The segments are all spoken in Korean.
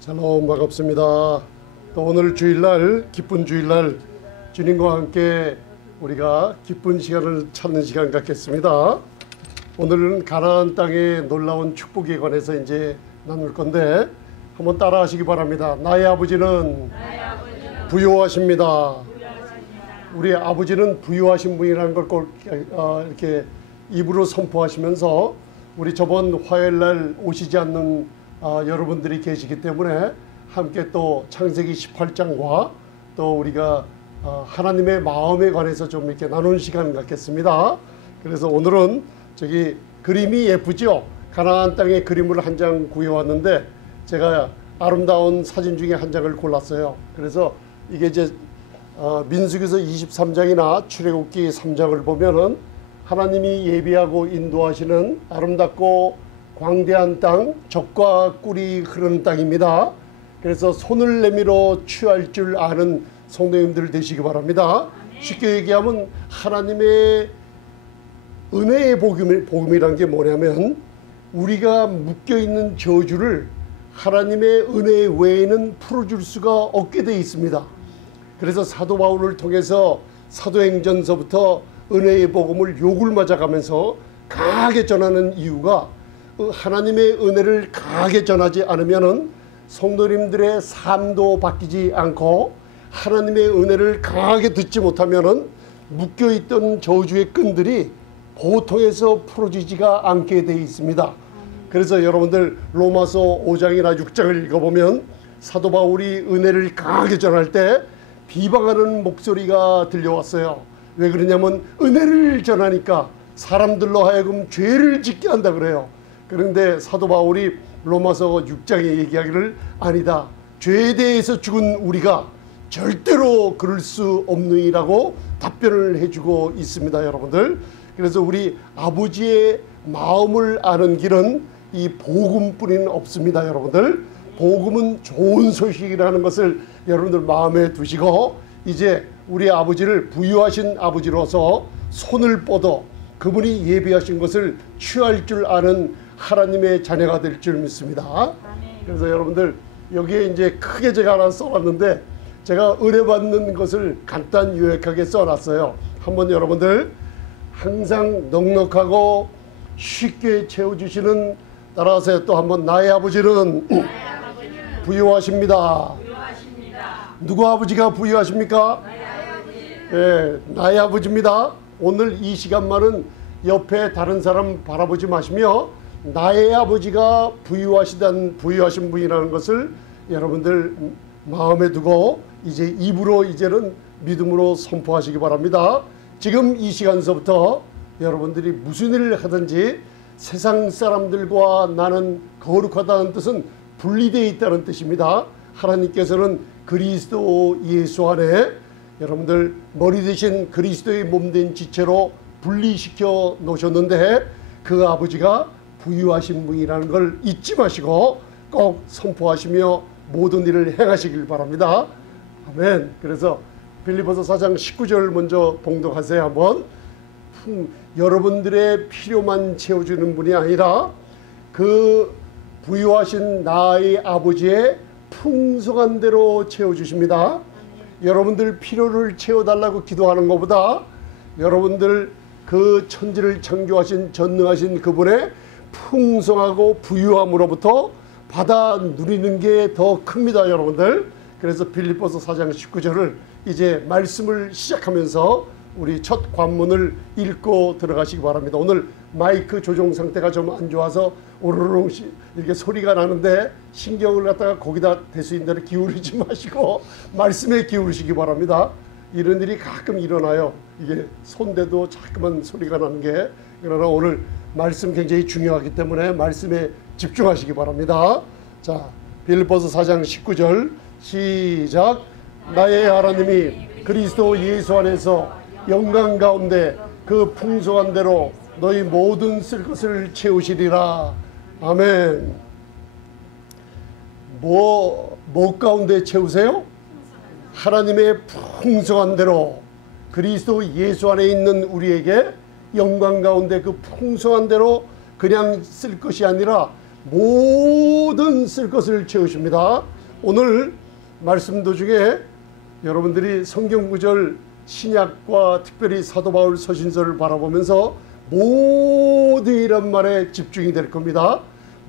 샬롬, 반갑습니다. 또 오늘 주일날, 기쁜 주일날 주님과 함께 우리가 기쁜 시간을 찾는 시간 갖겠습니다. 오늘은 가나안 땅의 놀라운 축복에 관해서 이제 나눌 건데 한번 따라 하시기 바랍니다. 나의 아버지는 부요하십니다. 우리 아버지는 부요하신 분이라는 걸 꼭 이렇게 입으로 선포하시면서 우리 저번 화요일날 오시지 않는 여러분들이 계시기 때문에 함께 또 창세기 18장과 또 우리가 하나님의 마음에 관해서 좀 이렇게 나누는 시간 갖겠습니다. 그래서 오늘은 저기 그림이 예쁘죠? 가나안 땅의 그림을 한 장 구해왔는데 제가 아름다운 사진 중에 한 장을 골랐어요. 그래서 이게 이제 민수기서 23장이나 출애굽기 3장을 보면은 하나님이 예비하고 인도하시는 아름답고 광대한 땅, 젖과 꿀이 흐르는 땅입니다. 그래서 손을 내밀어 취할 줄 아는 성도님들 되시기 바랍니다. 쉽게 얘기하면 하나님의 은혜의 복음이란 게 뭐냐면 우리가 묶여있는 저주를 하나님의 은혜 외에는 풀어줄 수가 없게 되어 있습니다. 그래서 사도 바울을 통해서 사도행전서부터 은혜의 복음을 욕을 맞아가면서 강하게 전하는 이유가 하나님의 은혜를 강하게 전하지 않으면 성도님들의 삶도 바뀌지 않고 하나님의 은혜를 강하게 듣지 못하면 묶여있던 저주의 끈들이 보통에서 풀어지지가 않게 되어 있습니다. 그래서 여러분들 로마서 5장이나 6장을 읽어보면 사도 바울이 은혜를 강하게 전할 때 비방하는 목소리가 들려왔어요. 왜 그러냐면 은혜를 전하니까 사람들로 하여금 죄를 짓게 한다 그래요. 그런데 사도 바울이 로마서 6장에 얘기하기를 아니다. 죄에 대해서 죽은 우리가 절대로 그럴 수 없느니라고 답변을 해주고 있습니다. 여러분들. 그래서 우리 아버지의 마음을 아는 길은 이 복음뿐이는 없습니다. 여러분들. 복음은 좋은 소식이라는 것을 여러분들 마음에 두시고 이제 우리 아버지를 부유하신 아버지로서 손을 뻗어 그분이 예비하신 것을 취할 줄 아는 하나님의 자녀가 될 줄 믿습니다. 그래서 여러분들 여기에 이제 크게 제가 하나 써놨는데 제가 은혜 받는 것을 간단 요약하게 써놨어요. 한번 여러분들 항상 넉넉하고 쉽게 채워주시는 따라하세요. 또 한번 나의 아버지는 부유하십니다. 누구 아버지가 부유하십니까? 네, 나의 아버지입니다. 오늘 이 시간만은 옆에 다른 사람 바라보지 마시며 나의 아버지가 부유하신 분이라는 것을 여러분들 마음에 두고 이제 입으로 이제는 믿음으로 선포하시기 바랍니다. 지금 이 시간서부터 여러분들이 무슨 일을 하든지 세상 사람들과 나는 거룩하다는 뜻은 분리되어 있다는 뜻입니다. 하나님께서는 그리스도 예수 안에 여러분들 머리 대신 그리스도의 몸된 지체로 분리시켜 놓으셨는데 그 아버지가 부유하신 분이라는 걸 잊지 마시고 꼭 선포하시며 모든 일을 행하시길 바랍니다. 아멘. 그래서 빌립보서 4장 19절 먼저 봉독하세요. 한번. 여러분들의 필요만 채워주는 분이 아니라 그 부유하신 나의 아버지의 풍성한 대로 채워주십니다. 여러분들 필요를 채워달라고 기도하는 것보다 여러분들 그 천지를 창조하신 전능하신 그분의 풍성하고 부유함으로부터 받아 누리는 게 더 큽니다. 여러분들. 그래서 빌립보서 4장 19절을 이제 말씀을 시작하면서 우리 첫 관문을 읽고 들어가시기 바랍니다. 오늘 마이크 조종 상태가 좀 안 좋아서 오르르 이렇게 소리가 나는데 신경을 갖다가 거기다 될 수 있는 대로 기울이지 마시고 말씀에 기울이시기 바랍니다. 이런 일이 가끔 일어나요. 이게 손대도 자꾸만 소리가 나는 게. 그러나 오늘 말씀 굉장히 중요하기 때문에 말씀에 집중하시기 바랍니다. 자, 빌립보서 4장 19절 시작. 나의 하나님이 그리스도 예수 안에서 영광 가운데 그 풍성한 대로 너희 모든 쓸 것을 채우시리라. 아멘. 뭐 가운데 채우세요? 하나님의 풍성한 대로 그리스도 예수 안에 있는 우리에게 영광 가운데 그 풍성한 대로 그냥 쓸 것이 아니라 모든 쓸 것을 채우십니다. 오늘 말씀 도중에 여러분들이 성경 구절 신약과 특별히 사도 바울 서신서를 바라보면서 모든이란 말에 집중이 될 겁니다.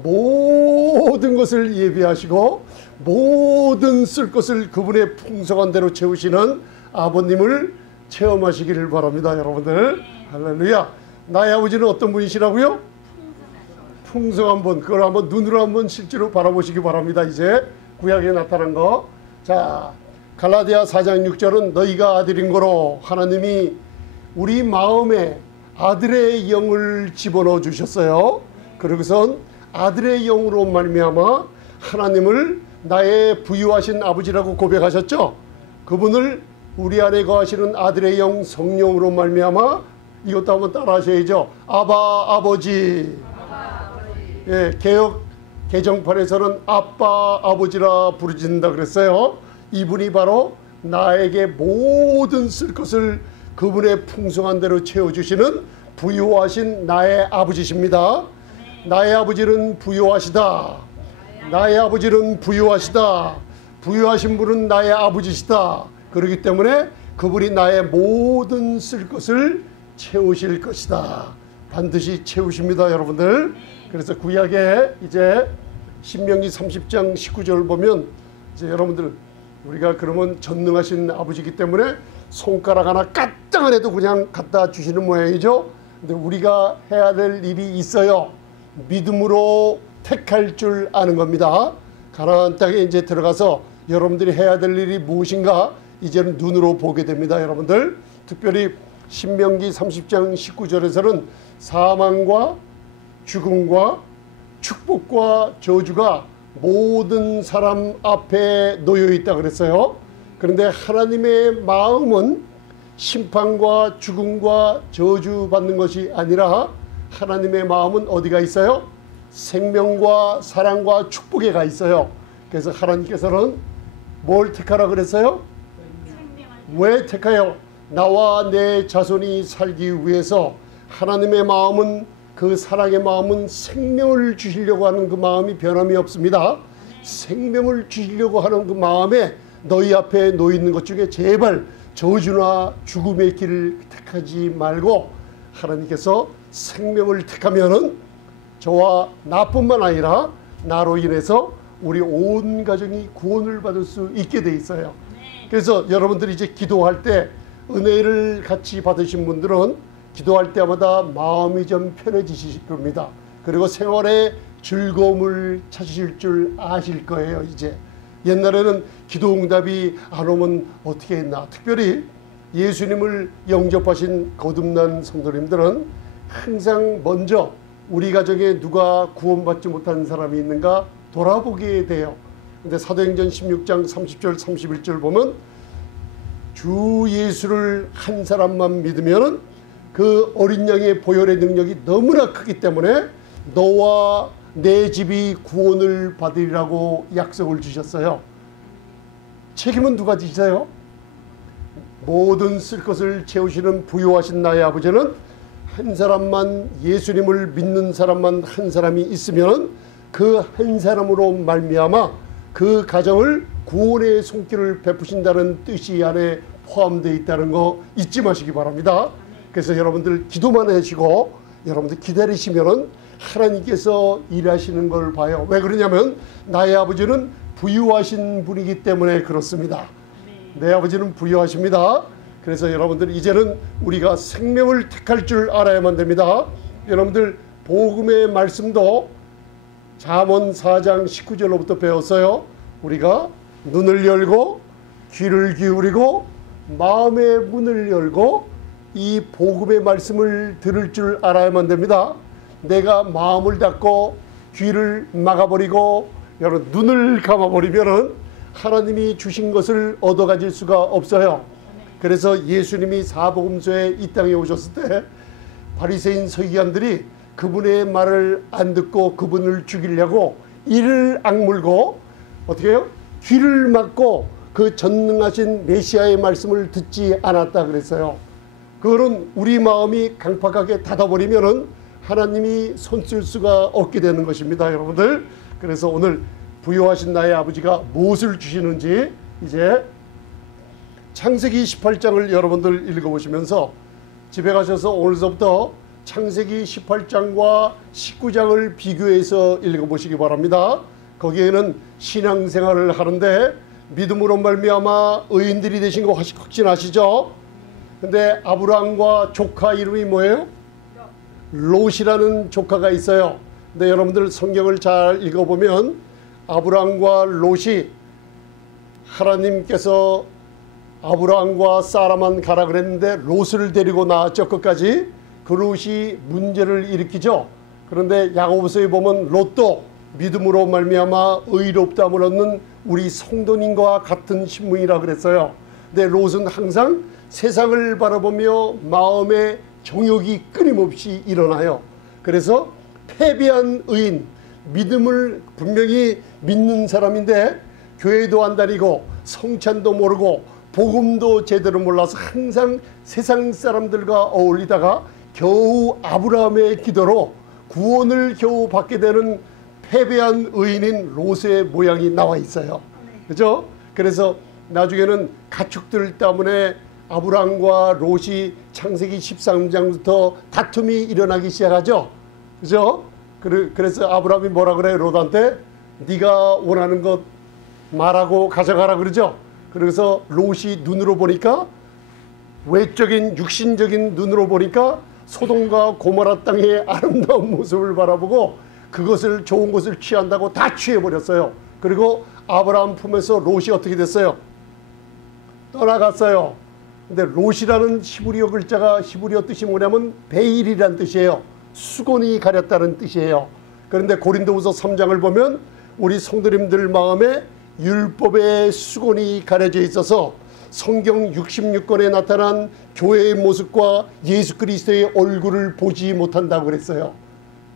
모든 것을 예비하시고 모든 쓸 것을 그분의 풍성한 대로 채우시는 아버님을 체험하시기를 바랍니다. 여러분들 할렐루야. 나의 아버지는 어떤 분이시라고요? 풍성한 분. 그걸 한번 눈으로 한번 실제로 바라보시기 바랍니다. 이제 구약에 나타난 거. 자, 갈라디아 4장 6절은 너희가 아들인 거로 하나님이 우리 마음에 아들의 영을 집어넣어 주셨어요. 그러고선 아들의 영으로 말미암아 하나님을 나의 부유하신 아버지라고 고백하셨죠. 그분을 우리 안에 거하시는 아들의 영 성령으로 말미암아 이것도 한번 따라 하셔야죠. 아바 아버지. 예, 개혁 개정판에서는 아빠 아버지라 부르진다 그랬어요. 이분이 바로 나에게 모든 쓸 것을 그분의 풍성한 대로 채워주시는 부유하신 나의 아버지십니다. 나의 아버지는 부유하시다. 나의 아버지는 부유하시다. 부유하신 분은 나의 아버지시다. 그렇기 때문에 그분이 나의 모든 쓸 것을 채우실 것이다. 반드시 채우십니다, 여러분들. 그래서 구약에 이제 신명기 30장 19절 보면 이제 여러분들 우리가 그러면 전능하신 아버지이기 때문에 손가락 하나 까딱 안 해도 그냥 갖다 주시는 모양이죠. 근데 우리가 해야 될 일이 있어요. 믿음으로 택할 줄 아는 겁니다. 가나안 땅에 이제 들어가서 여러분들이 해야 될 일이 무엇인가 이제는 눈으로 보게 됩니다. 여러분들 특별히 신명기 30장 19절에서는 사망과 죽음과 축복과 저주가 모든 사람 앞에 놓여 있다 그랬어요. 그런데 하나님의 마음은 심판과 죽음과 저주 받는 것이 아니라 하나님의 마음은 어디가 있어요? 생명과 사랑과 축복에 가 있어요. 그래서 하나님께서는 뭘 택하라 그랬어요? 왜 택하여? 나와 내 자손이 살기 위해서. 하나님의 마음은, 그 사랑의 마음은 생명을 주시려고 하는 그 마음이 변함이 없습니다. 생명을 주시려고 하는 그 마음에 너희 앞에 놓여 있는 것 중에 제발 저주나 죽음의 길을 택하지 말고 하나님께서 생명을 택하면은 저와 나뿐만 아니라 나로 인해서 우리 온 가정이 구원을 받을 수 있게 돼 있어요. 그래서 여러분들이 이제 기도할 때 은혜를 같이 받으신 분들은 기도할 때마다 마음이 좀 편해지실 겁니다. 그리고 생활에 즐거움을 찾으실 줄 아실 거예요. 이제 옛날에는 기도 응답이 안 오면 어떻게 했나. 특별히 예수님을 영접하신 거듭난 성도님들은 항상 먼저 우리 가정에 누가 구원받지 못한 사람이 있는가 돌아보게 돼요. 근데 사도행전 16장 30절 31절 보면 주 예수를 한 사람만 믿으면 그 어린 양의 보혈의 능력이 너무나 크기 때문에 너와 내 집이 구원을 받으리라고 약속을 주셨어요. 책임은 누가 지세요? 모든 쓸 것을 채우시는 부유하신 나의 아버지는 한 사람만, 예수님을 믿는 사람만 한 사람이 있으면 그 한 사람으로 말미암아 그 가정을 구원의 손길을 베푸신다는 뜻이 안에 포함되어 있다는 거 잊지 마시기 바랍니다. 그래서 여러분들 기도만 하시고 여러분들 기다리시면은 하나님께서 일하시는 걸 봐요. 왜 그러냐면 나의 아버지는 부유하신 분이기 때문에 그렇습니다. 내 아버지는 부유하십니다. 그래서 여러분들 이제는 우리가 생명을 택할 줄 알아야만 됩니다. 여러분들 복음의 말씀도 잠언 4장 19절로부터 배웠어요. 우리가 눈을 열고 귀를 기울이고 마음의 문을 열고 이 복음의 말씀을 들을 줄 알아야만 됩니다. 내가 마음을 닫고 귀를 막아버리고 여러분 눈을 감아버리면은 하나님이 주신 것을 얻어가질 수가 없어요. 그래서 예수님이 사복음서에 이 땅에 오셨을 때 바리새인 서기관들이 그분의 말을 안 듣고 그분을 죽이려고 이를 악물고 어떻게 해요? 귀를 막고 그 전능하신 메시아의 말씀을 듣지 않았다 그랬어요. 그거는 우리 마음이 강팍하게 닫아버리면은 하나님이 손쓸 수가 없게 되는 것입니다, 여러분들. 그래서 오늘 부요하신 나의 아버지가 무엇을 주시는지 이제 창세기 18장을 여러분들 읽어보시면서 집에 가셔서 오늘서부터 창세기 18장과 19장을 비교해서 읽어보시기 바랍니다. 거기에는 신앙생활을 하는데 믿음으로 말미암아 의인들이 되신 거 확신하시죠? 근데 아브라함과 조카 이름이 뭐예요? 롯이라는 조카가 있어요. 근데 여러분들 성경을 잘 읽어보면 아브라함과 롯이 하나님께서 아브라함과 사라만 가라 그랬는데 롯을 데리고 나왔죠. 끝까지. 그 롯이 문제를 일으키죠. 그런데 야고보서에 보면 롯도 믿음으로 말미암아 의롭다함을 얻는 우리 성도님과 같은 신분이라 그랬어요. 근데 롯은 항상 세상을 바라보며 마음의 정욕이 끊임없이 일어나요. 그래서 패배한 의인, 믿음을 분명히 믿는 사람인데 교회도 안 다니고 성찬도 모르고 복음도 제대로 몰라서 항상 세상 사람들과 어울리다가 겨우 아브라함의 기도로 구원을 겨우 받게 되는 패배한 의인인 롯의 모양이 나와 있어요. 그죠? 그래서 나중에는 가축들 때문에 아브라함과 롯이 창세기 13장부터 다툼이 일어나기 시작하죠. 그죠? 그래서 아브라함이 뭐라 그래요? 롯한테 네가 원하는 것 말하고 가져가라 그러죠. 그래서 롯이 눈으로 보니까 외적인 육신적인 눈으로 보니까 소돔과 고모라 땅의 아름다운 모습을 바라보고 그것을 좋은 것을 취한다고 다 취해버렸어요. 그리고 아브라함 품에서 롯이 어떻게 됐어요? 떠나갔어요. 근데 롯이라는 히브리어 글자가 히브리어 뜻이 뭐냐면 베일이란 뜻이에요. 수건이 가렸다는 뜻이에요. 그런데 고린도후서 3장을 보면 우리 성도님들 마음에 율법의 수건이 가려져 있어서 성경 66권에 나타난 교회의 모습과 예수 그리스도의 얼굴을 보지 못한다고 그랬어요.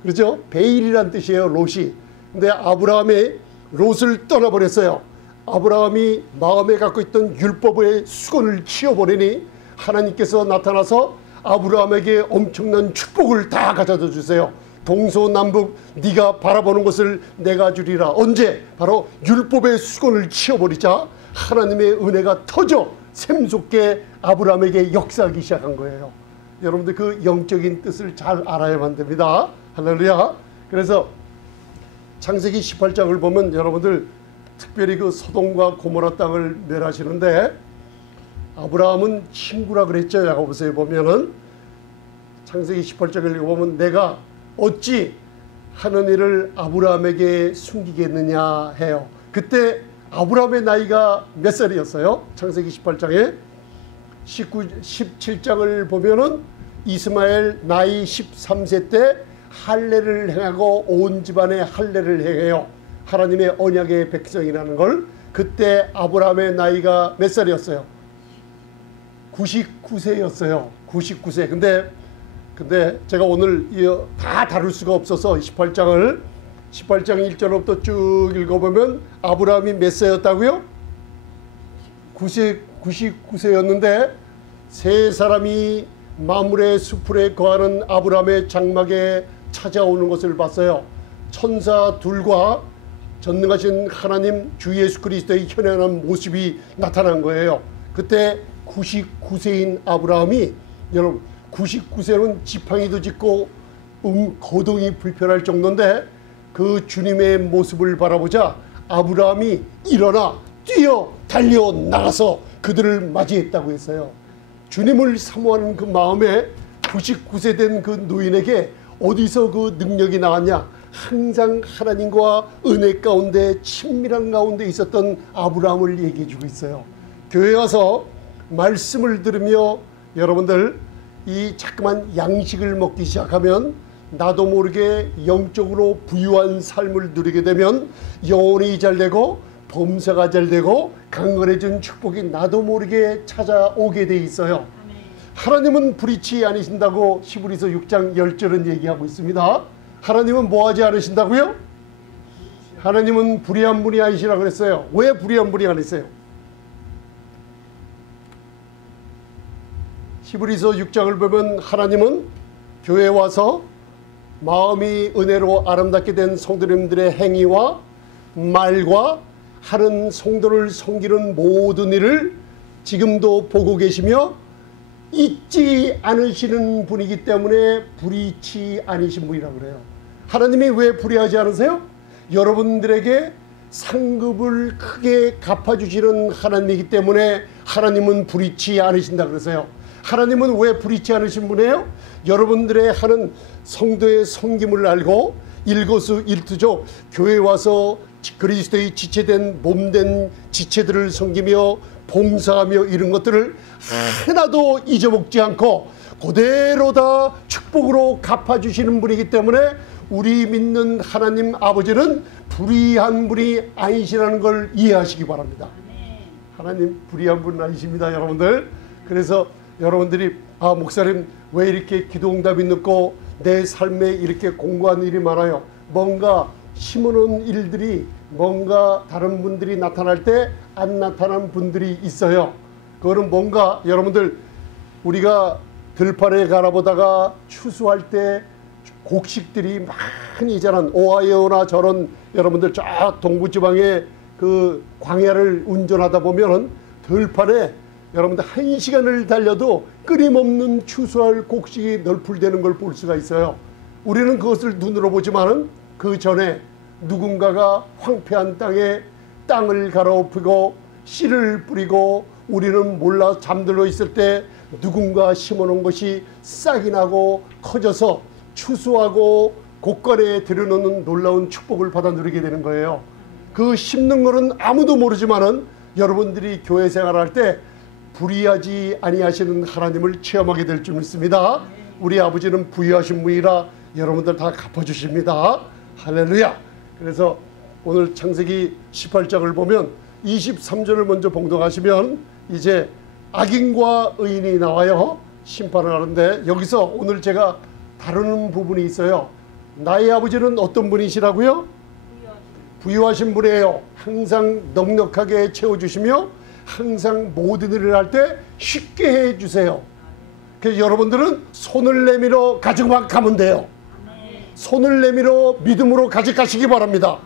그렇죠? 베일이란 뜻이에요, 롯이. 근데 아브라함이 롯을 떠나버렸어요. 아브라함이 마음에 갖고 있던 율법의 수건을 치워버리니 하나님께서 나타나서 아브라함에게 엄청난 축복을 다 가져다 주세요. 동서남북 네가 바라보는 것을 내가 주리라. 언제? 바로 율법의 수건을 치워버리자 하나님의 은혜가 터져 샘솟게 아브라함에게 역사하기 시작한 거예요. 여러분들 그 영적인 뜻을 잘 알아야만 됩니다. 할렐루야. 그래서 창세기 18장을 보면 여러분들 특별히 그 소돔과 고모라 땅을 멸하시는데 아브라함은 친구라 그랬죠. 야고보서에 보면은 창세기 18장을 읽어보면 내가 어찌 하는 일을 아브라함에게 숨기겠느냐 해요. 그때 아브라함의 나이가 몇 살이었어요? 창세기 18장에 17장을 보면은 이스마엘 나이 13세 때 할례를 행하고 온 집안에 할례를 행해요. 하나님의 언약의 백성이라는 걸. 그때 아브라함의 나이가 몇 살이었어요? 99세였어요. 99세. 근데 제가 오늘 다 다룰 수가 없어서 18장 1절부터 쭉 읽어보면 아브라함이 몇 세였다고요? 99세였는데 세 사람이 마물의 수풀에 거하는 아브라함의 장막에 찾아오는 것을 봤어요. 천사 둘과 전능하신 하나님 주 예수 그리스도의 현현한 모습이 나타난 거예요. 그때 99세인 아브라함이, 여러분 99세는 지팡이도 짚고 거동이 불편할 정도인데 그 주님의 모습을 바라보자 아브라함이 일어나 뛰어 달려 나가서 그들을 맞이했다고 했어요. 주님을 사모하는 그 마음에 99세 된 그 노인에게 어디서 그 능력이 나왔냐? 항상 하나님과 은혜 가운데 친밀한 가운데 있었던 아브라함을 얘기해 주고 있어요. 교회 와서 말씀을 들으며 여러분들 이 자꾸만 양식을 먹기 시작하면 나도 모르게 영적으로 부유한 삶을 누리게 되면 영혼이 잘되고 범사가 잘되고 강건해진 축복이 나도 모르게 찾아오게 돼 있어요. 하나님은 불의치 않으신다고 히브리서 6장 10절은 얘기하고 있습니다. 하나님은 뭐하지 않으신다고요? 하나님은 불의한 분이 아니시라고 그랬어요. 왜 불의한 분이 아니세요? 히브리서 6장을 보면 하나님은 교회에 와서 마음이 은혜로 아름답게 된 성도님들의 행위와 말과 하는 성도를 섬기는 모든 일을 지금도 보고 계시며 잊지 않으시는 분이기 때문에 불의치 않으신 분이라고 그래요. 하나님이 왜 불의하지 않으세요? 여러분들에게 상급을 크게 갚아주시는 하나님이기 때문에 하나님은 불의치 않으신다 그러세요. 하나님은 왜 불의치 않으신 분이에요? 여러분들의 하는 성도의 섬김을 알고 일거수일투족 교회에 와서 그리스도의 지체된 몸된 지체들을 섬기며 봉사하며 이런 것들을 하나도 잊어먹지 않고 그대로 다 축복으로 갚아주시는 분이기 때문에 우리 믿는 하나님 아버지는 불의한 분이 아니시라는 걸 이해하시기 바랍니다. 하나님 불의한 분은 아니십니다, 여러분들. 그래서 여러분들이 목사님 왜 이렇게 기도응답이 늦고 내 삶에 이렇게 공고한 일이 많아요. 뭔가 심어놓은 일들이 뭔가 다른 분들이 나타날 때 안 나타난 분들이 있어요. 그거는 뭔가 여러분들 우리가 들판에 가라보다가 추수할 때 곡식들이 많이 자란 오하이오나 저런 여러분들 쫙 동부지방의 그 광야를 운전하다 보면은 들판에 여러분들 1시간을 달려도 끊임없는 추수할 곡식이 널풀대는 걸 볼 수가 있어요. 우리는 그것을 눈으로 보지만은 그 전에 누군가가 황폐한 땅에 땅을 갈아엎고 씨를 뿌리고 우리는 몰라 잠들어 있을 때 누군가 심어놓은 것이 싹이 나고 커져서 추수하고 곳간에 들여놓는 놀라운 축복을 받아 누리게 되는 거예요. 그 심는 거는 아무도 모르지만은 여러분들이 교회 생활할 때 불의하지 아니하시는 하나님을 체험하게 될 줄 믿습니다. 우리 아버지는 부유하신 분이라 여러분들 다 갚아주십니다. 할렐루야. 그래서 오늘 창세기 18장을 보면 23절을 먼저 봉독하시면 이제 악인과 의인이 나와요. 심판을 하는데 여기서 오늘 제가 다루는 부분이 있어요. 나의 아버지는 어떤 분이시라고요? 부유하신 분이에요. 항상 넉넉하게 채워주시며 항상 모든 일을 할 때 쉽게 해주세요. 그래서 여러분들은 손을 내밀어 가져만 가면 돼요. 손을 내밀어 믿음으로 가져가시기 바랍니다.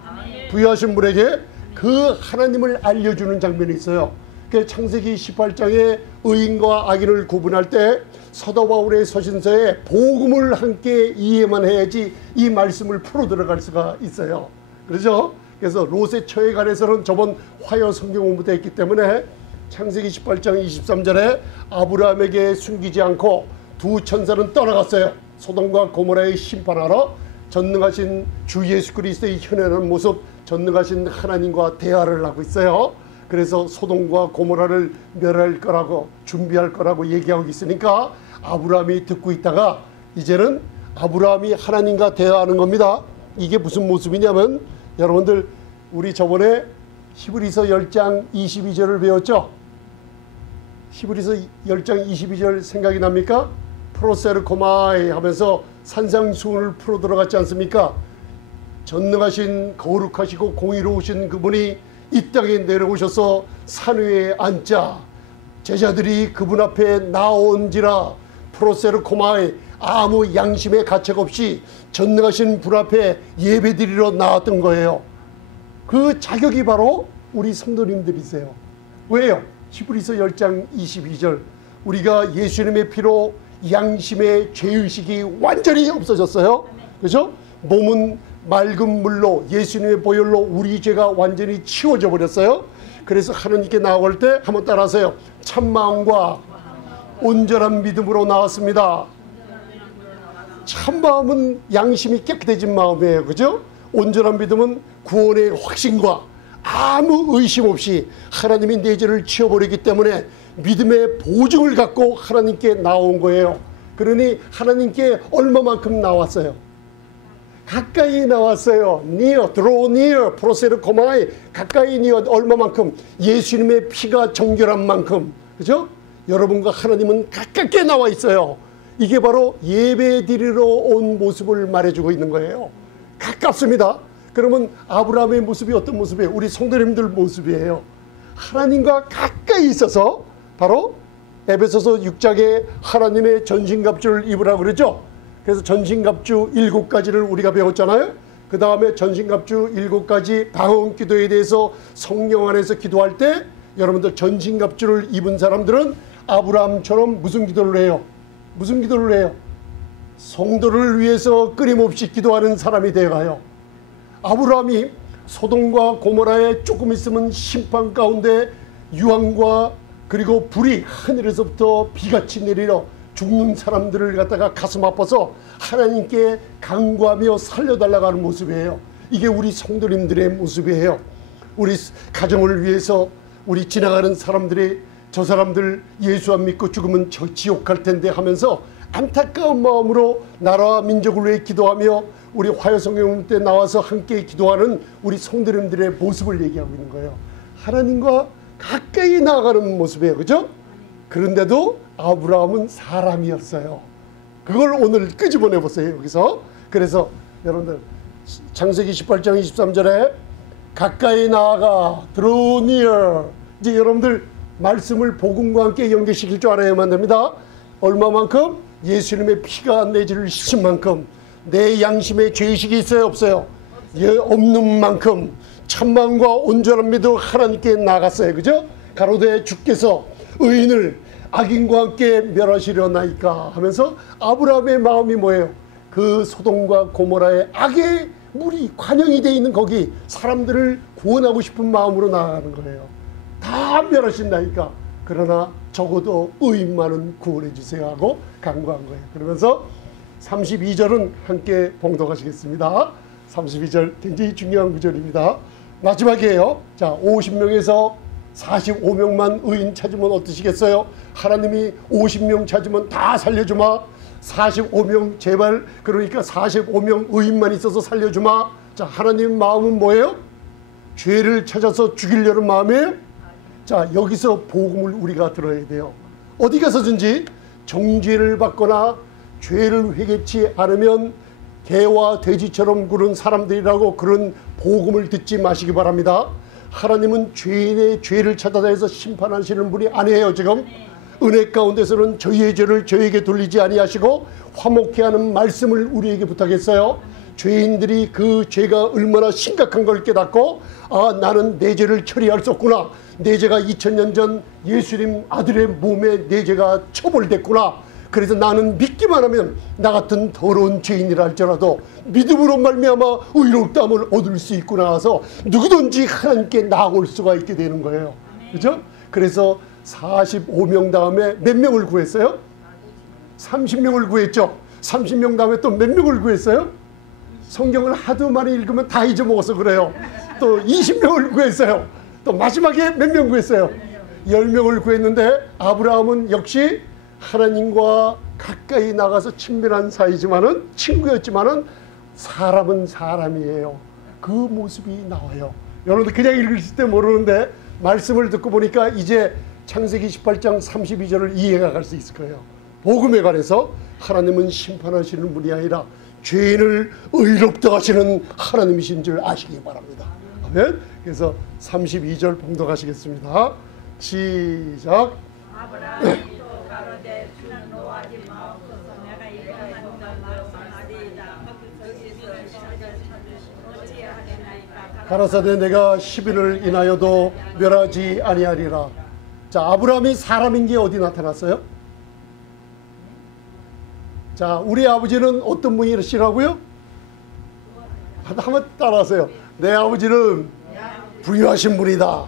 부유하신 분에게 그 하나님을 알려주는 장면이 있어요. 그 창세기 18장에 의인과 악인을 구분할 때 사도 바울의 서신서에 복음을 함께 이해만 해야지 이 말씀을 풀어 들어갈 수가 있어요. 그렇죠? 그래서 롯의 처에 관해서는 저번 화요 성경 공부도 했기 때문에 창세기 18장 23절에 아브라함에게 숨기지 않고 두 천사는 떠나갔어요. 소돔과 고모라의 심판하러 전능하신 주 예수 그리스도의 현현한 모습, 전능하신 하나님과 대화를 하고 있어요. 그래서 소돔과 고모라를 멸할 거라고 준비할 거라고 얘기하고 있으니까 아브라함이 듣고 있다가 이제는 아브라함이 하나님과 대화하는 겁니다. 이게 무슨 모습이냐면 여러분들 우리 저번에 히브리서 10장 22절을 배웠죠. 히브리서 10장 22절 생각이 납니까? 프로세르코마이 하면서 산상수훈을 풀어 들어갔지 않습니까? 전능하신 거룩하시고 공의로우신 그분이 이 땅에 내려오셔서 산 위에 앉자 제자들이 그분 앞에 나온지라 프로세르코마이 아무 양심의 가책 없이 전능하신 분 앞에 예배드리러 나왔던 거예요. 그 자격이 바로 우리 성도님들이세요. 왜요? 히브리서 10장 22절 우리가 예수님의 피로 양심의 죄의식이 완전히 없어졌어요. 그죠? 몸은 맑은 물로 예수님의 보혈로 우리 죄가 완전히 치워져 버렸어요. 그래서 하나님께 나아갈 때 한번 따라하세요. 참마음과 온전한 믿음으로 나왔습니다. 참마음은 양심이 깨끗해진 마음이에요. 그죠? 온전한 믿음은 구원의 확신과 아무 의심 없이 하나님이 내 죄를 치워버리기 때문에 믿음의 보증을 갖고 하나님께 나온 거예요. 그러니 하나님께 얼마만큼 나왔어요? 가까이 나왔어요. near, draw near, 프로세르코마이 가까이 near 얼마만큼? 예수님의 피가 정결한 만큼. 그죠? 여러분과 하나님은 가깝게 나와 있어요. 이게 바로 예배 드리러 온 모습을 말해주고 있는 거예요. 가깝습니다. 그러면 아브라함의 모습이 어떤 모습이에요? 우리 성도님들 모습이에요. 하나님과 가까이 있어서 바로 에베소서 6장에 하나님의 전신갑주를 입으라고 그러죠. 그래서 전신갑주 7가지를 우리가 배웠잖아요. 그 다음에 전신갑주 7가지 방언 기도에 대해서 성령 안에서 기도할 때 여러분들 전신갑주를 입은 사람들은 아브라함처럼 무슨 기도를 해요? 무슨 기도를 해요? 성도를 위해서 끊임없이 기도하는 사람이 되어가요. 아브라함이 소돔과 고모라에 조금 있으면 심판 가운데 유황과 그리고 불이 하늘에서부터 비같이 내리러 죽는 사람들을 갖다가 가슴 아파서 하나님께 간구하며 살려달라고 하는 모습이에요. 이게 우리 성도님들의 모습이에요. 우리 가정을 위해서 우리 지나가는 사람들이 저 사람들 예수 안 믿고 죽으면 저 지옥 갈 텐데 하면서 안타까운 마음으로 나라와 민족을 위해 기도하며 우리 화요성령 때 나와서 함께 기도하는 우리 성도님들의 모습을 얘기하고 있는 거예요. 하나님과 가까이 나아가는 모습이에요. 그죠? 그런데도 아브라함은 사람이었어요. 그걸 오늘 끄집어내 보세요. 여기서. 그래서 여러분들 창세기 18장 23절에 가까이 나아가 draw near. 이제 여러분들 말씀을 복음과 함께 연계시킬 줄 알아야만 됩니다. 얼마만큼? 예수님의 피가 내 죄를 씻은 만큼. 내 양심에 죄의식이 있어요? 없어요? 없는 만큼 참마음과 온전한 믿음으로 하나님께 나갔어요. 그죠? 가로되 주께서 의인을 악인과 함께 멸하시려나이까 하면서 아브라함의 마음이 뭐예요? 그 소돔과 고모라의 악의 물이 관영이 되어 있는 거기 사람들을 구원하고 싶은 마음으로 나아가는 거예요. 다 멸하신다니까. 그러나 적어도 의인만은 구원해 주세요 하고 간구한 거예요. 그러면서 32절은 함께 봉독하시겠습니다. 32절 굉장히 중요한 구절입니다. 마지막이에요. 자, 50명에서 45명만 의인 찾으면 어떠시겠어요? 하나님이 50명 찾으면 다 살려주마. 45명 제발, 그러니까 45명 의인만 있어서 살려주마. 자, 하나님 마음은 뭐예요? 죄를 찾아서 죽이려는 마음이에요. 자, 여기서 복음을 우리가 들어야 돼요. 어디 가서든지 정죄를 받거나 죄를 회개치 않으면 개와 돼지처럼 구는 사람들이라고 그런 복음을 듣지 마시기 바랍니다. 하나님은 죄인의 죄를 찾아내서 심판하시는 분이 아니에요. 지금 은혜 가운데서는 저희의 죄를 저에게 돌리지 아니하시고 화목케 하는 말씀을 우리에게 부탁했어요. 죄인들이 그 죄가 얼마나 심각한 걸 깨닫고 아, 나는 내 죄를 처리할 수 없구나. 내 죄가 2000년 전 예수님 아들의 몸에 내 죄가 처벌됐구나. 그래서 나는 믿기만 하면 나 같은 더러운 죄인이라 할지라도 믿음으로 말미암아 의롭다함을 얻을 수 있구나 해서 누구든지 하나님께 나아올 수가 있게 되는 거예요. 그죠? 그래서 45명 다음에 몇 명을 구했어요? 30명을 구했죠. 30명 다음에 또 몇 명을 구했어요? 성경을 하도 많이 읽으면 다 잊어먹어서 그래요. 또 20명을 구했어요. 또 마지막에 몇 명 구했어요? 10명을 구했는데 아브라함은 역시 하나님과 가까이 나가서 친밀한 사이지만은 친구였지만은 사람은 사람이에요. 그 모습이 나와요. 여러분들 그냥 읽으실 때 모르는데 말씀을 듣고 보니까 이제 창세기 18장 32절을 이해가 갈 수 있을 거예요. 복음에 관해서 하나님은 심판하시는 분이 아니라 죄인을 의롭다 하시는 하나님이신 줄 아시기 바랍니다. 아멘. 그래서 32절 봉독하시겠습니다. 시작. 가라사대 내가 10일을 인하여도 멸하지 아니하리라. 자, 아브라함이 사람인 게 어디 나타났어요? 자, 우리 아버지는 어떤 분이시라고요? 한번 따라하세요. 내 아버지는 부유하신 분이다.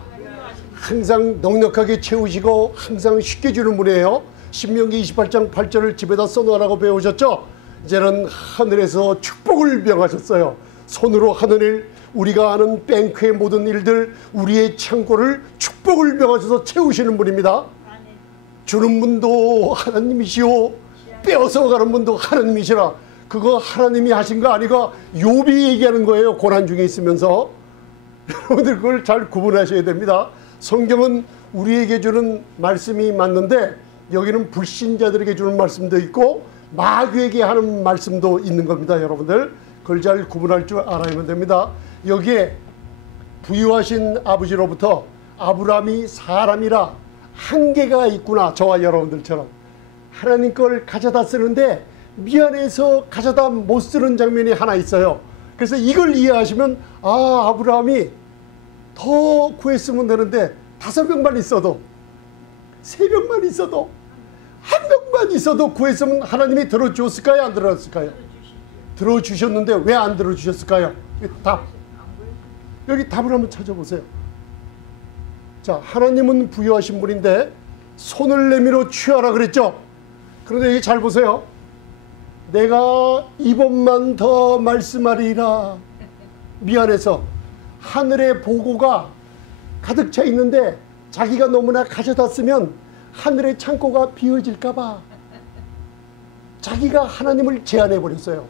항상 넉넉하게 채우시고 항상 쉽게 주는 분이에요. 신명기 28장 8절을 집에다 써놓으라고 배우셨죠? 이제는 하늘에서 축복을 명하셨어요. 손으로 하는 일, 우리가 아는 뱅크의 모든 일들, 우리의 창고를 축복을 명하셔서 채우시는 분입니다. 주는 분도 하나님이시오, 빼어서 가는 분도 하나님이시라. 그거 하나님이 하신 거 아니고 욥이 얘기하는 거예요. 고난 중에 있으면서. 여러분들 그걸 잘 구분하셔야 됩니다. 성경은 우리에게 주는 말씀이 맞는데 여기는 불신자들에게 주는 말씀도 있고 마귀에게 하는 말씀도 있는 겁니다. 여러분들 그걸 잘 구분할 줄 알아야만 됩니다. 여기에 부유하신 아버지로부터 아브라함이 사람이라 한계가 있구나. 저와 여러분들처럼 하나님 걸 가져다 쓰는데 미안해서 가져다 못 쓰는 장면이 하나 있어요. 그래서 이걸 이해하시면 아브라함이 더 구했으면 되는데 5명만 있어도 3명만 있어도 1명만 있어도 구했으면 하나님이 들어주었을까요? 안 들어주었을까요? 들어주셨는데 왜 안 들어주셨을까요? 답. 여기 답을 한번 찾아보세요. 자, 하나님은 부유하신 분인데 손을 내밀어 취하라 그랬죠. 그런데 여기 잘 보세요. 내가 이번만 더 말씀하리라. 미안해서 하늘의 보고가 가득 차 있는데 자기가 너무나 가져다 쓰면 하늘의 창고가 비어질까 봐 자기가 하나님을 제한해 버렸어요.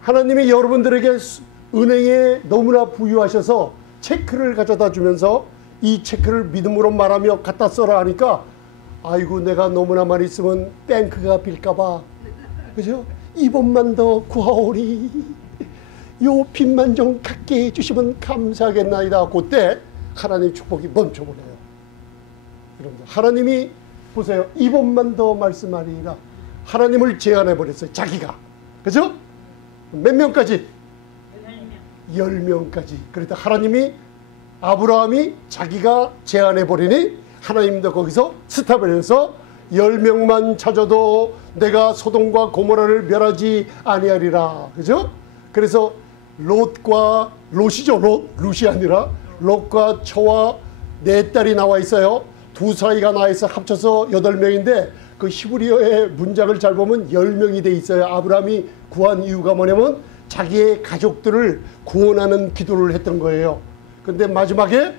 하나님이 여러분들에게 은행에 너무나 부유하셔서 체크를 가져다 주면서 이 체크를 믿음으로 말하며 갖다 써라 하니까 아이고 내가 너무나 많이 쓰면 뱅크가 빌까 봐, 그죠? 이번만 더 구하오리. 요 빚만 좀 갚게 해주시면 감사하겠나이다. 그때 하나님의 축복이 멈춰버려요. 여러분들, 하나님이 보세요. 이번만 더 말씀하리라. 하나님을 제한해버렸어요. 자기가. 그죠? 몇 명까지? 10명까지. 그러니까 하나님이, 아브라함이 자기가 제한해버리니 하나님도 거기서 스탑을 해서 10명만 찾아도 내가 소돔과 고모라를 멸하지 아니하리라. 그죠? 그래서 롯이죠. 롯이 아니라 롯과 저와 4딸이 나와 있어요. 2사이가 나와 있어 합쳐서 8명인데 그 히브리어의 문장을 잘 보면 10명이 돼 있어요. 아브라함이 구한 이유가 뭐냐면 자기의 가족들을 구원하는 기도를 했던 거예요. 근데 마지막에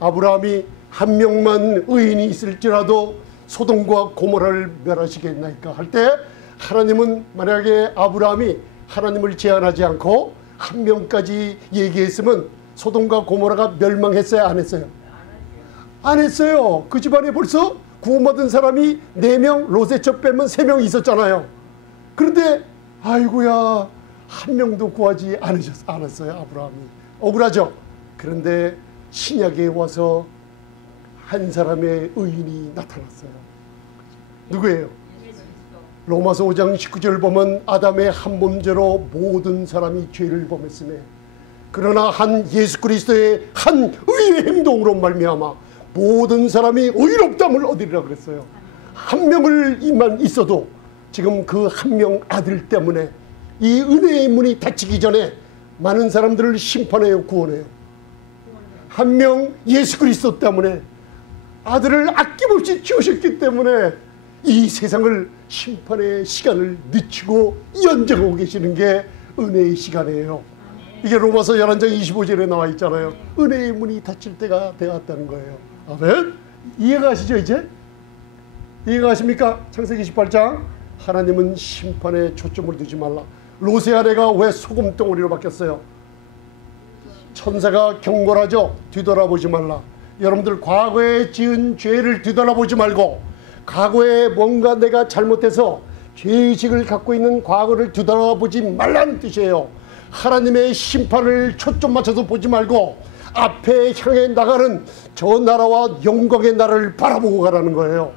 아브라함이 1명만 의인이 있을지라도 소돔과 고모라를 멸하시겠나이까 할 때 하나님은 만약에 아브라함이 하나님을 제한하지 않고 1명까지 얘기했으면 소돔과 고모라가 멸망했어요? 안 했어요? 안 했어요. 그 집안에 벌써 구원받은 사람이 4명, 롯의 첩 빼면 3명 있었잖아요. 그런데 아이고야 1명도 구하지 않았어요. 아브라함이. 억울하죠? 그런데 신약에 와서 한 사람의 의인이 나타났어요. 누구예요? 로마서 5장 19절 보면 아담의 한 범죄로 모든 사람이 죄를 범했으며 그러나 한 예수 그리스도의 한 의의 행동으로 말미암아 모든 사람이 의롭다함을 얻으리라 그랬어요. 1명을만 있어도 지금 그 1명 아들 때문에 이 은혜의 문이 닫히기 전에 많은 사람들을 심판해요, 구원해요. 1명 예수 그리스도 때문에 아들을 아낌없이 주셨기 때문에 이 세상을 심판의 시간을 늦추고 연장하고 계시는 게 은혜의 시간이에요. 이게 로마서 11장 25절에 나와 있잖아요. 은혜의 문이 닫힐 때가 되었다는 거예요. 아멘? 이해가 가시죠 이제? 이해가 가십니까? 창세기 18장 하나님은 심판에 초점을 두지 말라. 롯의 아내가 왜 소금덩어리로 바뀌었어요? 천사가 경고하죠. 뒤돌아보지 말라. 여러분들 과거에 지은 죄를 뒤돌아보지 말고 과거에 뭔가 내가 잘못해서 죄의식을 갖고 있는 과거를 뒤돌아보지 말라는 뜻이에요. 하나님의 심판을 초점 맞춰서 보지 말고 앞에 향해 나가는 저 나라와 영광의 나라를 바라보고 가라는 거예요.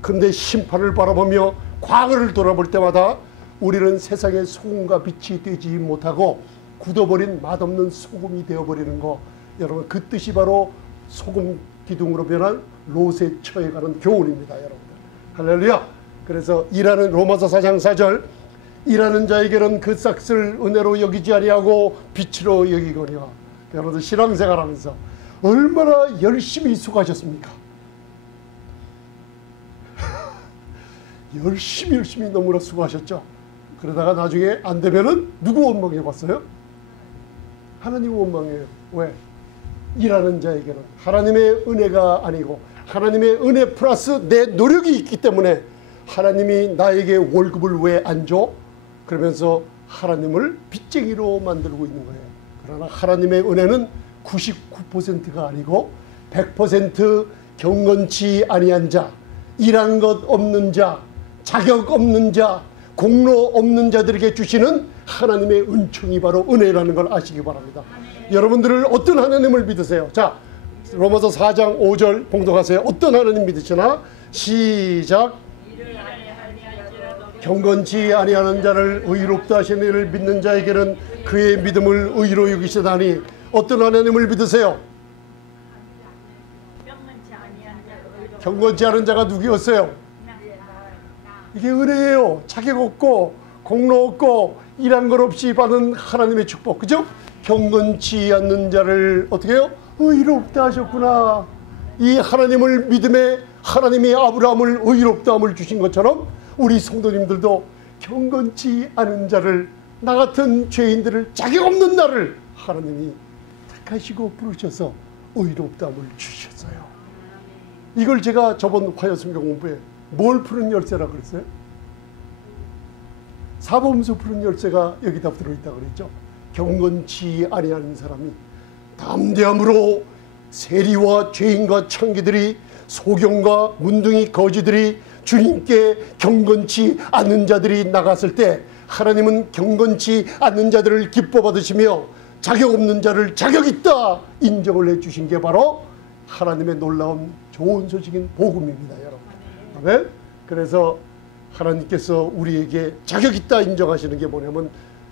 근데 심판을 바라보며 과거를 돌아볼 때마다 우리는 세상의 소금과 빛이 되지 못하고 굳어버린 맛없는 소금이 되어버리는 거, 여러분 그 뜻이 바로 소금 기둥으로 변한 롯의 처에 가는 교훈입니다. 여러분들 할렐루야. 그래서 일하는 로마서 4장 4절 일하는 자에게는 그 싹을 은혜로 여기지 아니하고 빛으로 여기거니와. 여러분들 신앙생활하면서 얼마나 열심히 수고하셨습니까? 열심히 너무나 수고하셨죠. 그러다가 나중에 안 되면은 누구 원망해 봤어요? 하나님 원망해요. 왜? 일하는 자에게는 하나님의 은혜가 아니고 하나님의 은혜 플러스 내 노력이 있기 때문에 하나님이 나에게 월급을 왜 안 줘? 그러면서 하나님을 빚쟁이로 만들고 있는 거예요. 그러나 하나님의 은혜는 99%가 아니고 100% 경건치 아니한 자, 일한 것 없는 자, 자격 없는 자, 공로 없는 자들에게 주시는 하나님의 은총이 바로 은혜라는 걸 아시기 바랍니다. 여러분들을 어떤 하나님을 믿으세요? 자, 로마서 4장 5절 봉독하세요. 어떤 하나님 믿으시나? 시작. 경건치 아니하는 자를 의롭다 하시는 이를 믿는 자에게는 그의 믿음을 의로 여기시다니. 어떤 하나님을 믿으세요? 경건치 않은 자가 누구였어요? 이게 은혜예요. 자격 없고 공로 없고 일한 것 없이 받은 하나님의 축복. 그죠? 경건치 않는 자를 어떻게 해요? 의롭다 하셨구나. 이 하나님을 믿음에 하나님이 아브라함을 의롭다 함을 주신 것처럼 우리 성도님들도 경건치 않은 자를, 나 같은 죄인들을, 자격 없는 나를 하나님이 택하시고 부르셔서 의롭다 함을 주셨어요. 이걸 제가 저번 화요 성경 공부에 뭘 푸는 열쇠라 그랬어요? 사범수 푸는 열쇠가 여기다 들어있다고 그랬죠. 경건치 아니하는 사람이 담대함으로 세리와 죄인과 창기들이, 소경과 문둥이 거지들이, 주님께 경건치 않는 자들이 나갔을 때 하나님은 경건치 않는 자들을 기뻐 받으시며 자격 없는 자를 자격 있다 인정을 해주신 게 바로 하나님의 놀라운 좋은 소식인 복음입니다, 여러분. 아멘. 그래서 하나님께서 우리에게 자격 있다 인정하시는 게 뭐냐면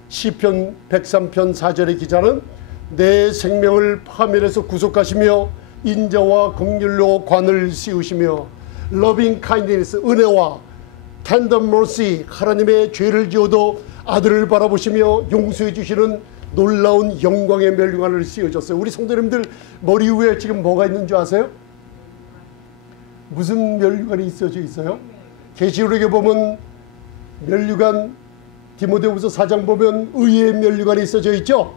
시편 103편 4절의 기자는 내 생명을 파멸해서 구속하시며 인자와 긍휼로 관을 씌우시며 loving kindness, 은혜와 tender mercy, 하나님의 죄를 지어도 아들을 바라보시며 용서해 주시는 놀라운 영광의 멸류관을 씌워줬어요. 우리 성도님들 머리 위에 지금 뭐가 있는 줄 아세요? 무슨 멸류관이 있어져 있어요? 계시록에 보면 멸류관, 디모데후서 4장 보면 의의 멸류관이 있어져 있죠.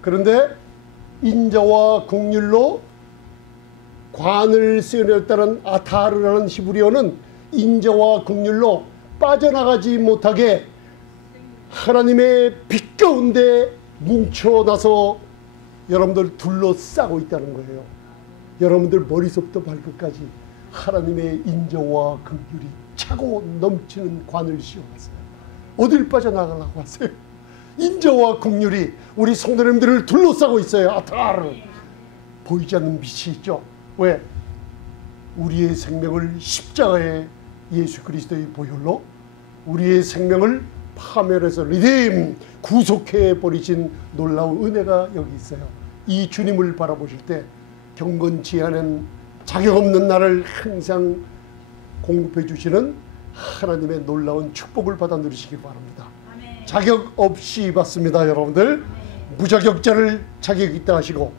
그런데 인자와 긍휼로 관을 씌워냈다는 아타르라는 히브리어는 인자와 긍휼로 빠져나가지 못하게 하나님의 빛 가운데 뭉쳐나서 여러분들 둘러싸고 있다는 거예요. 여러분들 머리속부터 발끝까지 하나님의 인자와 긍휼이 차고 넘치는 관을 씌워놨어요. 어딜 빠져나가려고 하세요? 인자와 긍휼이 우리 성도님들을 둘러싸고 있어요. 아타르. 보이지 않는 빛이 있죠. 왜? 우리의 생명을 십자가에 예수 그리스도의 보혈로 우리의 생명을 파멸해서 리데임, 구속해 버리신 놀라운 은혜가 여기 있어요. 이 주님을 바라보실 때 경건치 않은 자격 없는 나를 항상 공급해 주시는 하나님의 놀라운 축복을 받아 누리시기 바랍니다. 아멘. 자격 없이 받습니다, 여러분들. 무자격자를 자격 있다 하시고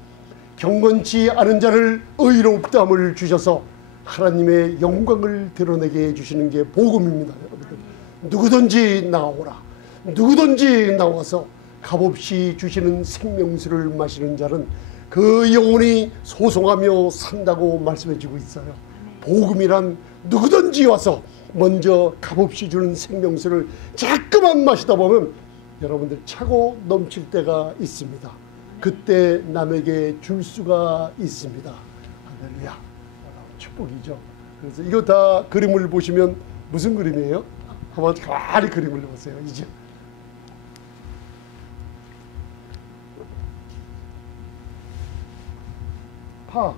경건치 않은 자를 의롭다함을 주셔서 하나님의 영광을 드러내게 해주시는 게 복음입니다, 여러분들. 누구든지 나오라. 누구든지 나와서 값없이 주시는 생명수를 마시는 자는 그 영혼이 소송하며 산다고 말씀해주고 있어요. 복음이란 누구든지 와서 먼저 값없이 주는 생명수를 자꾸만 마시다 보면 여러분들 차고 넘칠 때가 있습니다. 그때 남에게 줄 수가 있습니다. 할렐루야. 축복이죠. 그래서 이거 다 그림을 보시면 무슨 그림이에요? 한번 가만히 그림을 보세요. 이제 파,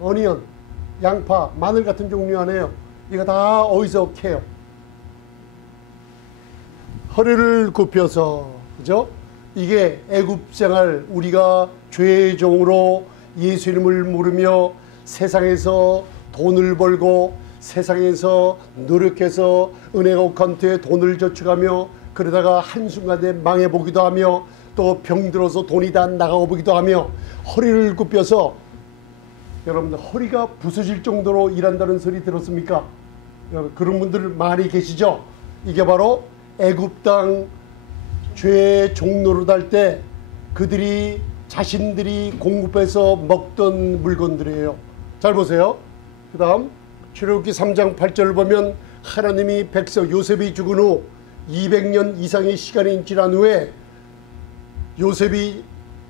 어니언, 양파, 마늘 같은 종류 안에요. 이거 다 어디서 캐요? 허리를 굽혀서, 그죠? 이게 애굽 생활, 우리가 죄의 종으로 예수 이름을 모르며 세상에서 돈을 벌고 세상에서 노력해서 은행 어카운트에 돈을 저축하며 그러다가 한순간에 망해보기도 하며 또 병들어서 돈이 다 나가고 보기도 하며 허리를 굽혀서 여러분들 허리가 부서질 정도로 일한다는 소리 들었습니까? 여러분 그런 분들 많이 계시죠? 이게 바로 애굽 땅 죄의 종로를 달 때 그들이 자신들이 공급해서 먹던 물건들이에요. 잘 보세요. 그 다음 출애굽기 3장 8절을 보면 하나님이 백성 요셉이 죽은 후 200년 이상의 시간이 지난 후에 요셉이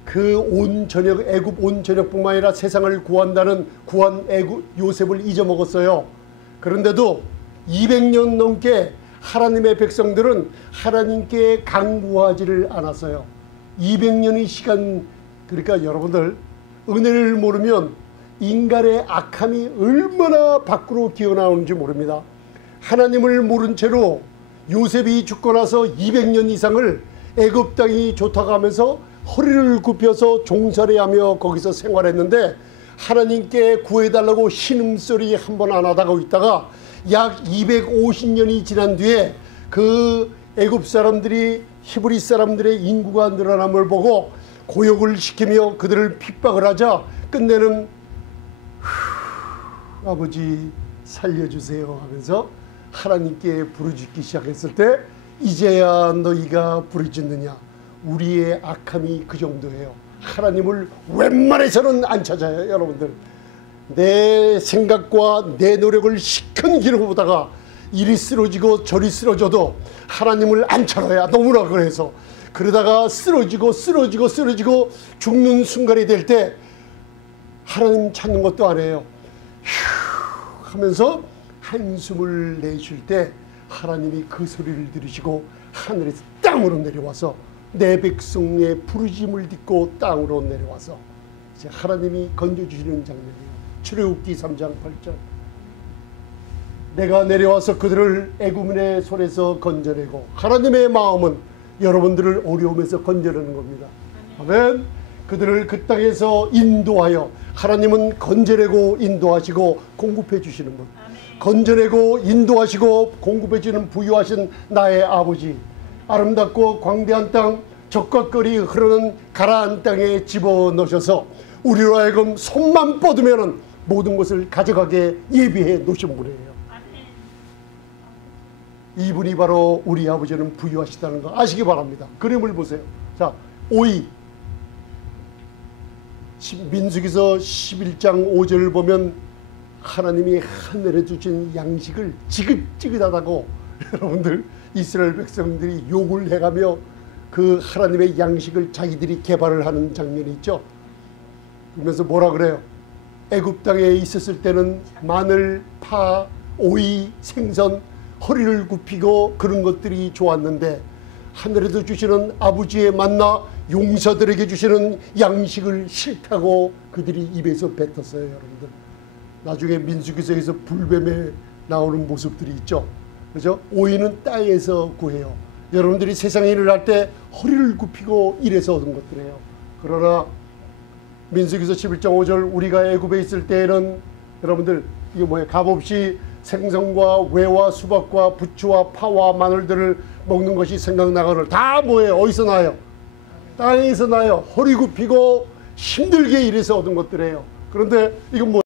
그 온 전역 애굽 온 전역뿐만 아니라 세상을 구한다는 구한 애굽 요셉을 잊어먹었어요. 그런데도 200년 넘게 하나님의 백성들은 하나님께 간구하지를 않았어요. 200년의 시간, 그러니까 여러분들 은혜를 모르면 인간의 악함이 얼마나 밖으로 기어나오는지 모릅니다. 하나님을 모른 채로 요셉이 죽고 나서 200년 이상을 애굽 땅이 좋다고 하면서 허리를 굽혀서 종살이하며 거기서 생활했는데 하나님께 구해달라고 신음소리 한 번 안 하다가 있다가 약 250년이 지난 뒤에 그 애굽 사람들이 히브리 사람들의 인구가 늘어남을 보고 고역을 시키며 그들을 핍박을 하자 끝내는 아버지 살려주세요 하면서 하나님께 부르짖기 시작했을 때 이제야 너희가 부르짖느냐. 우리의 악함이 그 정도예요. 하나님을 웬만해서는 안 찾아요. 여러분들 내 생각과 내 노력을 시큰 기로 보다가 이리 쓰러지고 저리 쓰러져도 하나님을 안 찾아야 너무나 그래서 그러다가 쓰러지고 죽는 순간이 될 때 하나님 찾는 것도 안 해요. 휴 하면서 한숨을 내쉴 때 하나님이 그 소리를 들으시고 하늘에서 땅으로 내려와서 내 백성의 부르짖음을 듣고 땅으로 내려와서 이제 하나님이 건져주시는 장면이에요. 출애굽기 3장 8절. 내가 내려와서 그들을 애굽인의 손에서 건져내고 하나님의 마음은 여러분들을 어려움에서 건져내는 겁니다. 아멘. 그들을 그 땅에서 인도하여 하나님은 건져내고 인도하시고 공급해 주시는 분. 건져내고 인도하시고 공급해 주는 부유하신 나의 아버지. 아름답고 광대한 땅 적과거리 흐르는 가나안 땅에 집어넣으셔서 우리로 하여금 손만 뻗으면 모든 것을 가져가게 예비해 놓으신 분이에요. 이분이 바로 우리 아버지는 부유하시다는 거 아시기 바랍니다. 그림을 보세요. 자, 오이 민수기서 11장 5절을 보면 하나님이 하늘에 주신 양식을 지긋지긋하다고 여러분들 이스라엘 백성들이 욕을 해가며 그 하나님의 양식을 자기들이 개발을 하는 장면이 있죠. 그러면서 뭐라 그래요? 애굽 땅에 있었을 때는 마늘, 파, 오이, 생선, 허리를 굽히고 그런 것들이 좋았는데 하늘에서 주시는 아버지의 만나 용사들에게 주시는 양식을 싫다고 그들이 입에서 뱉었어요. 여러분들 나중에 민수기서에서 불뱀에 나오는 모습들이 있죠. 그죠? 오이는 땅에서 구해요. 여러분들이 세상에 일을 할 때 허리를 굽히고 이래서 얻은 것들이에요. 그러나 민수기서 11장 5절 우리가 애굽에 있을 때에는 여러분들 이게 뭐예요? 값없이 생선과 외와 수박과 부추와 파와 마늘들을 먹는 것이 생각나거늘 다 뭐예요? 어디서 나요? 땅에서 나요. 허리 굽히고 힘들게 일해서 얻은 것들이에요. 그런데 이건 뭐